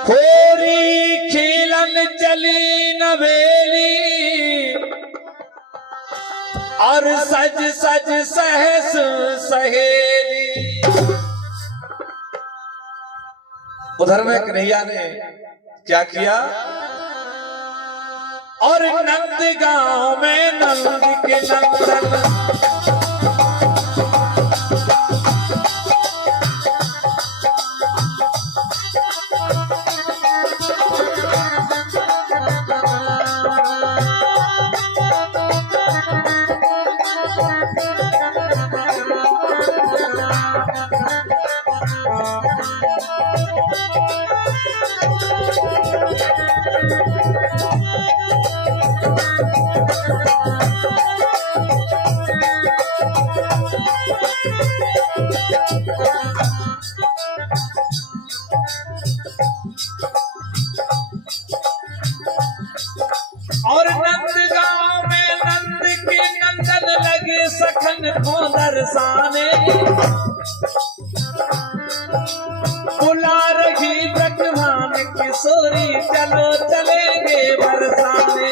होरी खेलन चली नवेली और सज सज सहस सहेली। उधर में कन्हैया ने क्या किया, और नंद गांव में नंद के नंदन और नंद गांव में नंद के नंदन लगे सखन को दर्शाने। बुला रही ब्रह्मांड किशोरी चलो चलेंगे बरसाने।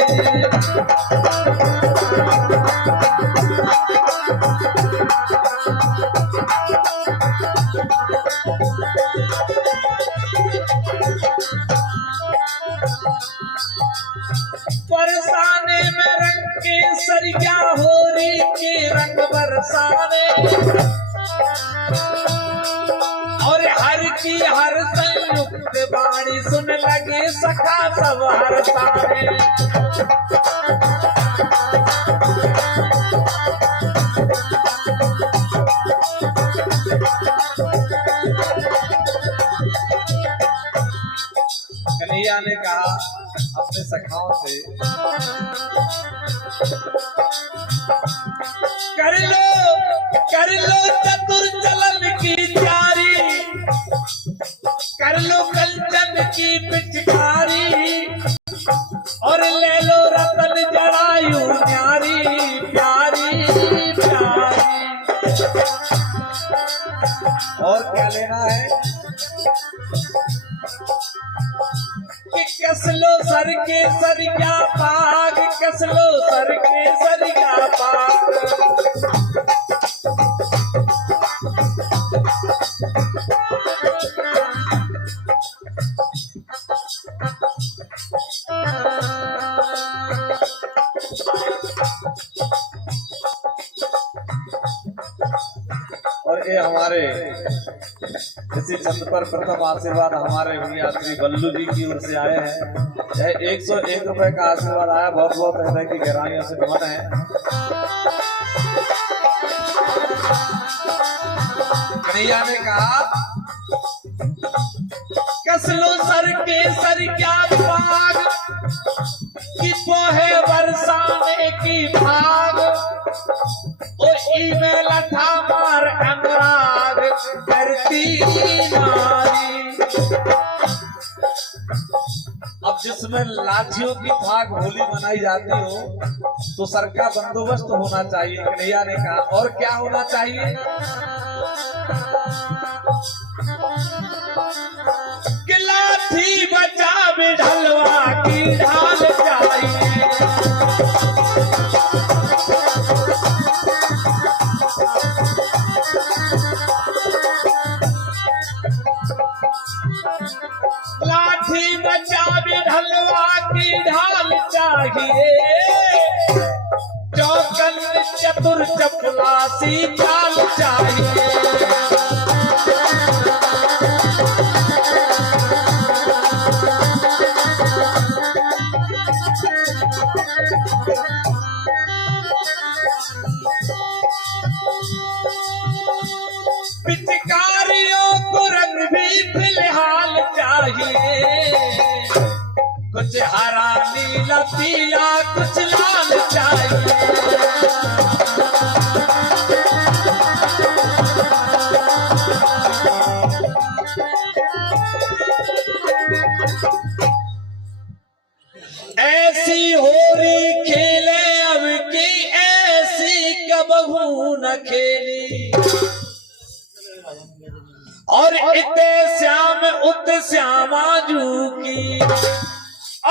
बरसाने में रंग के सरिया होरी के रंग बरसाने। और हर की हर संयुक्त बाणी सुन लगे सखा सब हर सारे। कन्हैया ने कहा अपने सखाओं से, कर लो चतुर चलन की तैयारी, कर लो कंचन की पिचकारी, और ले लो रतन जड़ायु न्यारी प्यारी प्यारी। और क्या लेना है कि कसलो सर के सरिया पाग, कसलो सर के सरिया पाग। और ये हमारे इसी चंद पर प्रथम आशीर्वाद हमारे भैया श्री बल्लू जी की ओर से आए हैं। यह 101 रुपए का आशीर्वाद आया। बहुत बहुत हृदय की गहराइयों से नमन है। कन्हैया ने कहा कसलो सर के सर क्या पाग, कि पोहे बरसाने की भाग। में लठा मार अनुराग करती नारी। अब जिसमें लाठियों की थाक होली मनाई जाती हो तो सर का बंदोबस्त होना चाहिए। कन्हैया ने कहा और क्या होना चाहिए कि लाठी बचा बिढ़लवा की ढाल चाहिए। लाठी बचा बिढ़लवा की ढाल चाहिए। चौकन चतुर चपलासी चाल चाहिए। पिचकारियों को रंग भी फिलहाल चाहिए। कुछ हरा नीला पीला कुछ लाल चाहिए। ऐसी होरी खेले अब की ऐसी कबहू न खेली। और इते श्याम उत श्यामाजू की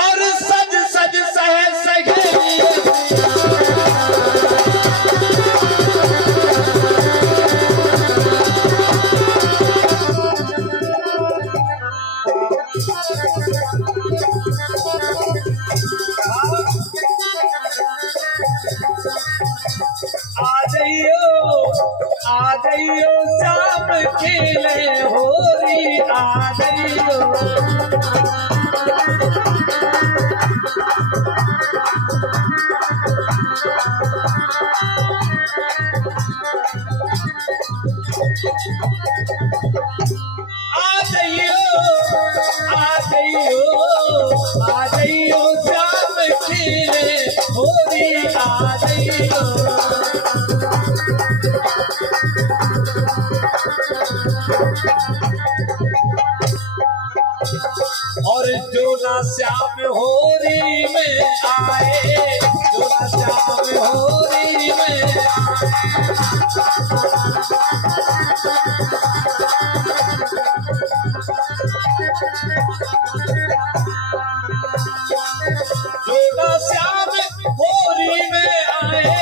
और सज सज सह सहेली आ गइयो श्याम खेले होरी आ गइयो आ गइयो श्याम खेले होरी आ गइयो और जो ना श्याम होरी में आए जो ना श्याम होरी में जो ना श्याम होरी में आए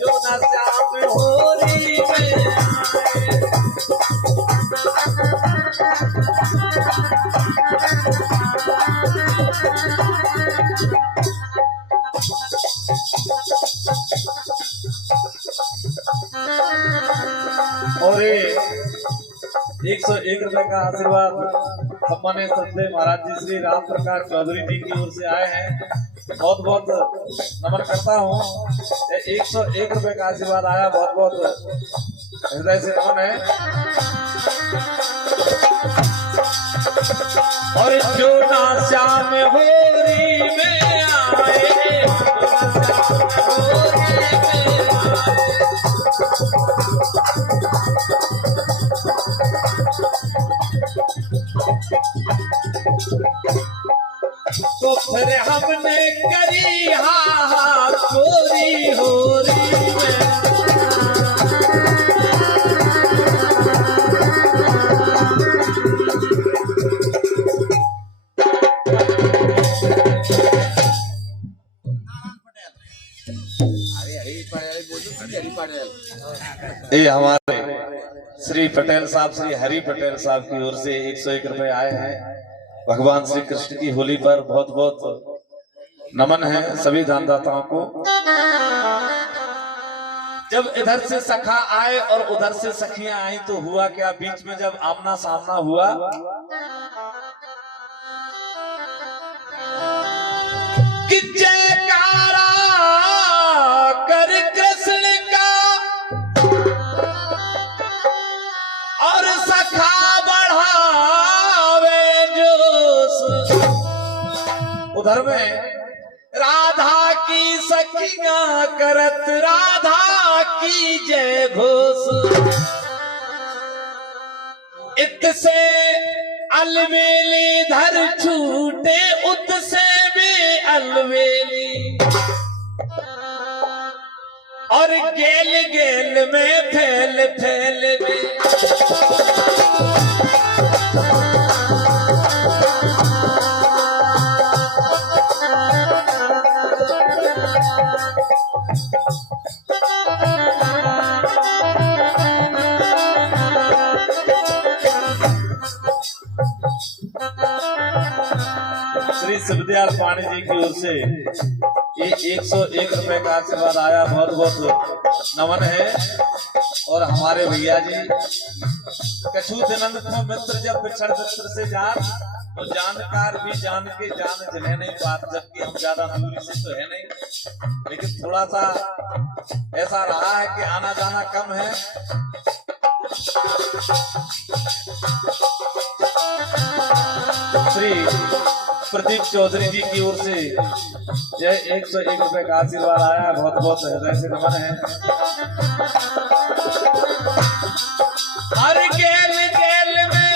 जो ना श्याम होरी में आए और 101 रुपए का आशीर्वाद सम्मानित संजय महाराज जी श्री राम प्रकाश चौधरी जी की ओर से आए हैं। बहुत बहुत नमन करता हूँ। 101 रुपए का आशीर्वाद आया, बहुत बहुत हृदय से नमन है। और जो ना श्याम होरी में आए तो फिर हमने करी हा चोरी होरी में ये हमारे श्री पटेल साहब श्री हरि पटेल साहब की ओर से 101 रुपए आए हैं। भगवान श्री कृष्ण की होली पर बहुत बहुत नमन है सभी दानदाताओं को। जब इधर से सखा आए और उधर से सखियां आई तो हुआ क्या, बीच में जब आमना सामना हुआ कि जयकारा कर कृष्ण का और सखा बढ़ावे जोश। उधर में राधा की सखियां करत राधा की जय घोष। इत से अलवेली धर छूटे उत से भी अलवेली और गेल गेल में फैल फैल में श्री शिवदयाल पाणी जी की ओर से ये 101 रुपए का आशीर्वाद आया, बहुत बहुत नमन है। और हमारे भैया जी कछु दिनंद को मित्र जब बिछड़ मित्र से जान तो जानकार भी जान के जान जने नहीं बात, जबकि हम ज्यादा दूरी से तो है नहीं, लेकिन थोड़ा सा ऐसा रहा है कि आना जाना कम है। श्री प्रदीप चौधरी जी की ओर से यह 101 रुपए का आशीर्वाद आया, बहुत बहुत हृदय से नमन है। हर गेल गेल में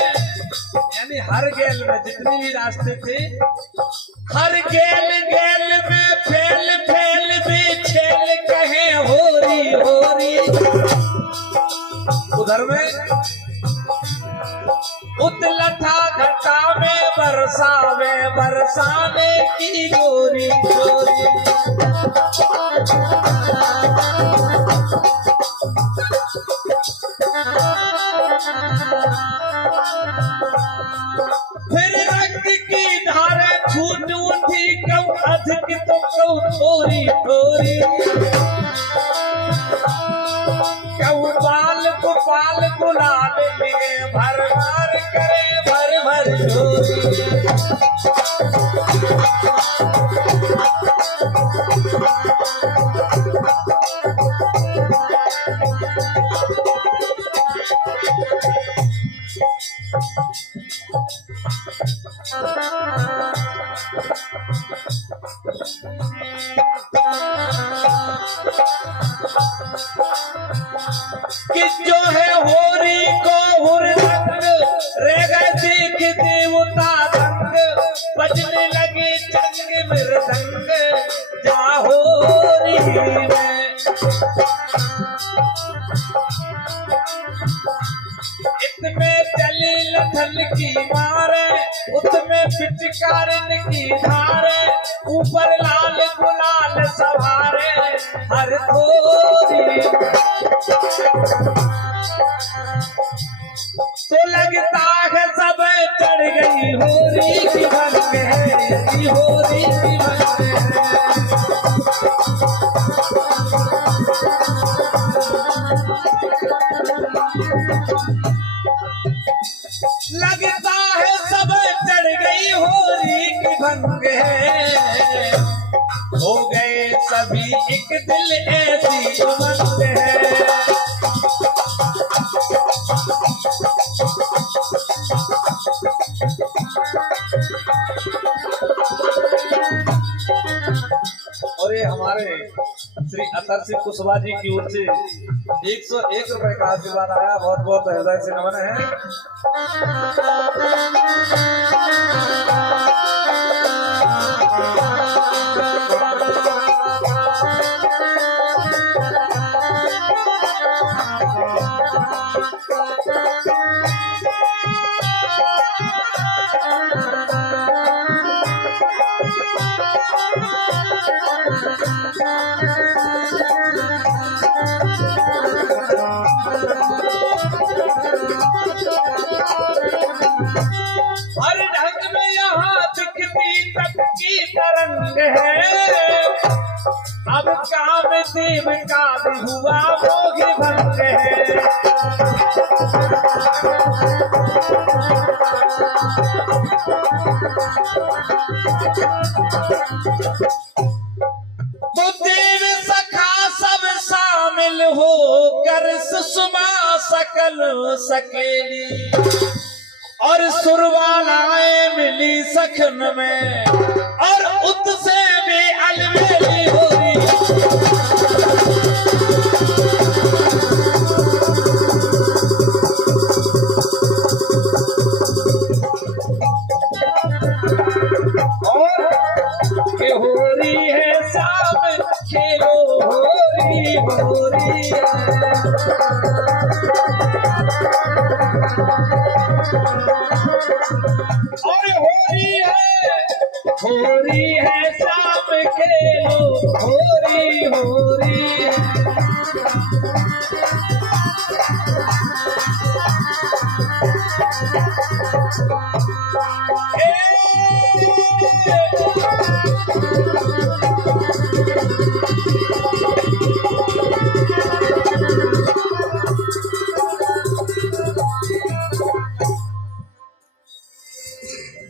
यानी हर गेल में जितनी भी रास्ते थे, हर गेल गेल में फैल फैल भी छेल कहे होरी होरी। उधर में राका में बरसावे बरसाने की गोरी गोरी। फिर रंग की धारे छूट उठी कऊ अधिक तो कऊ थोड़ी थोड़ी। कऊ बाल गोपाल गुलाल लिए भर भर करे भर भर झोरी। कि जो है होरी को हुरदंग रे गए देख देवता दंग। बजने लगे चंग मृदंग जा होरी में। इतने चली लथन की मारे उतमें पिचकारिन की धारे। ऊपर लाल गुलाल सवारे हर थोरी। तो लगता है सब चढ़ गई होरी की भंग है होरी की भंग है। लगता है सब चढ़ गई होरी की भंग है। हो गए सभी एक दिल ऐसी उमंग है। और ये हमारे श्री अतर सिंह कुशवाहा जी की ओर से 101 रुपए का आशीर्वाद आया। बहुत बहुत हृदय से नमन है। हर ढंग में यहाँ दिखती सबकी तरंग है। अब काम देव का भी हुआ मोह भंग है। तो देव सखा सब शामिल हो कर सुषमा सकल सकेली। और सुरवालाएं मिली सखन में और उत से भी अलबेली हो रही। और के हो रही है शाम खेलो हो रही हो रही। और हो रही है शाम खेलो हो रही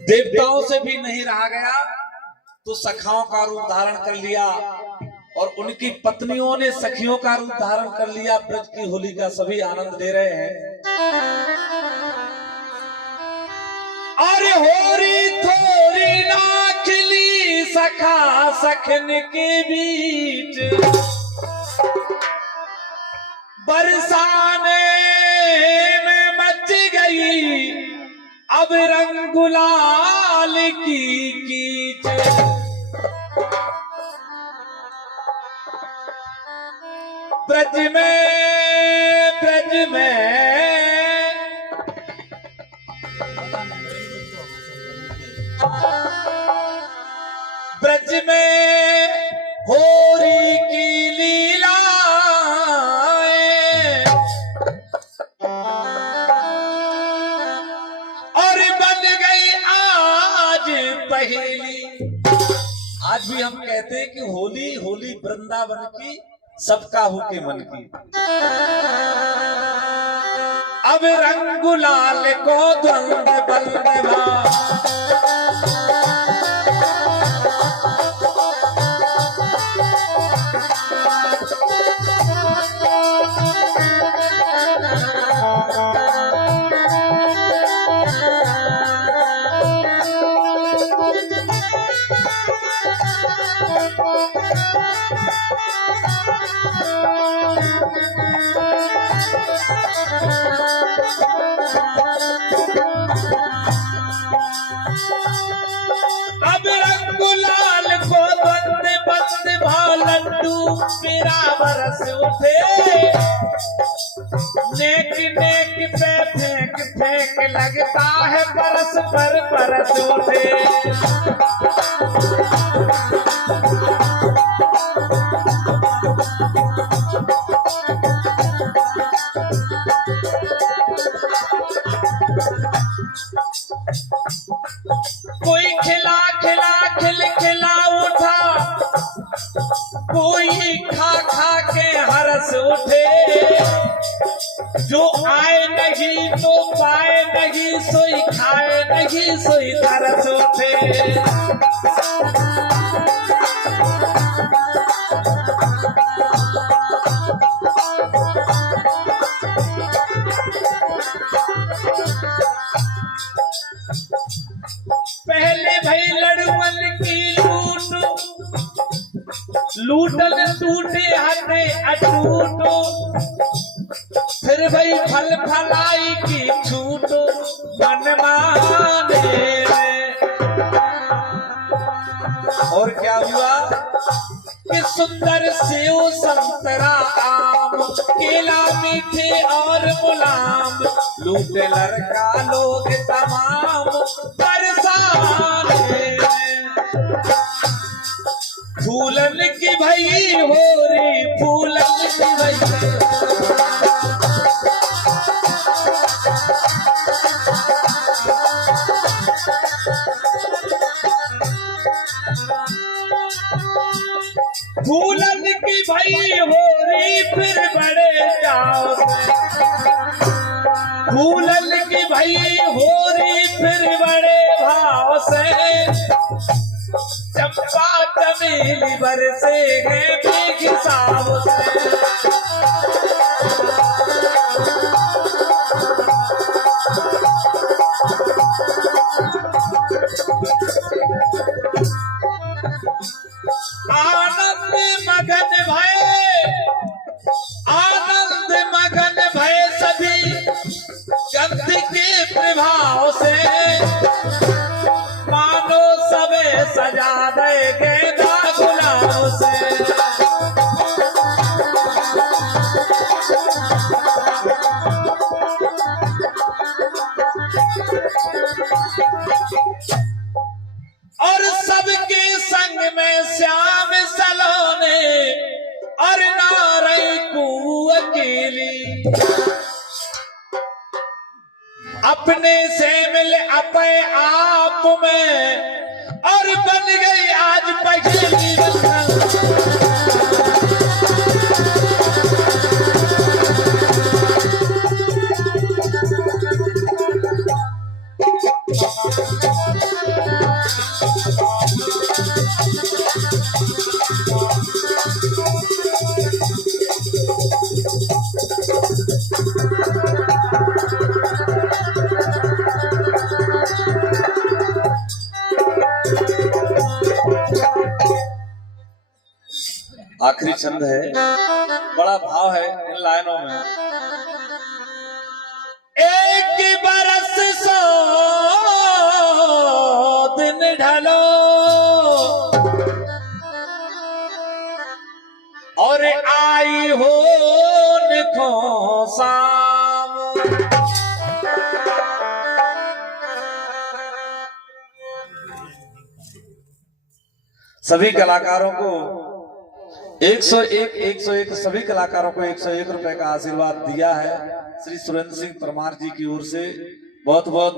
देवताओं से भी नहीं रहा गया तो सखाओं का रूप धारण कर लिया और उनकी पत्नियों ने सखियों का रूप धारण कर लिया। ब्रज की होली का सभी आनंद ले रहे हैं। अरे होरी थोरी नाखली सखा सखन के बीच बरसाने में मच गई अब रंग गुलाल की कीच। ब्रज में ब्रज में होरी की लीलाएं और बन गई आज पहेली। आज भी हम कहते हैं कि होली होली वृंदावन की सबका हो के मन की। अब रंग गुलाल को द्वंद बंदवा अब रंग गुलाल को बंद बंद भालू मेरा बरस उठे। नेक नेक पे फेंक फेंक लगता है बरस पर बरस उठे। कोई खिला खिला खिल खिला उठा, कोई खा खा के हरस उठे। जो आए नहीं तो पाए नहीं, सोई खाए नहीं सोई तरस उठे। पहले भाई लड़ुअन की लूटन टूटे हटे अटूटो, फिर भाई फल फलाई की छूटो मन माने। और क्या हुआ कि सुंदर सेव संतरा आम केला मीठे और गुलाम, लूटे लड़का लोग तमाम परेशान। फूलन की भई हो री फूलन की भई, फूलन की भई हो री फिर बड़े जाओ। फूलन की भई हो री फिर बड़े भाव से, चंपा चमेली बरसे गए बेहिसाब से। आनंद मगन भये, आनंद मगन भये सभी गंध के प्रभाव से, मानो सबे सजा दे गेंदा गुलाब से। और सबके संग में श्याम सलोने और नारई को अकेली, अपने से मिल अपने आप में और बन गई आज पहेली। आखिरी छंद है, बड़ा भाव है इन लाइनों में। एक बरस 100 दिन ढलो और आई हो निखो शाम। सभी कलाकारों को 101 सभी कलाकारों को 101 रुपए का आशीर्वाद दिया है श्री सुरेंद्र सिंह परमार जी की ओर से। बहुत बहुत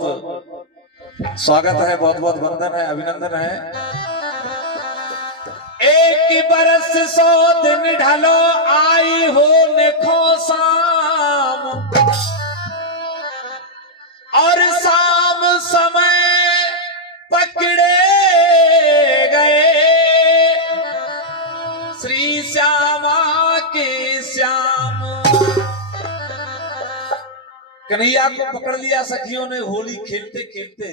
स्वागत है, बहुत बहुत वंदन है, अभिनंदन है। एक बरस 100 दिन ढलो आई हो नेखो शाम, और शाम समय पकड़े गए श्री श्यामा के श्याम। कन्हैया को पकड़ लिया सखियों ने होली खेलते खेलते,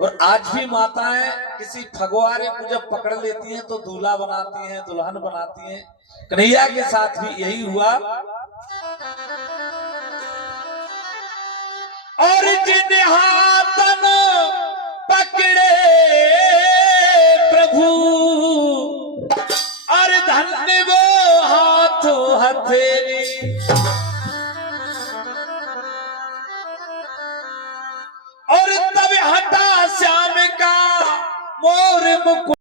और आज भी माताएं किसी फगवारे को जब पकड़ लेती हैं तो दूल्हा बनाती हैं, दुल्हन बनाती हैं। कन्हैया के साथ भी यही हुआ। और जिन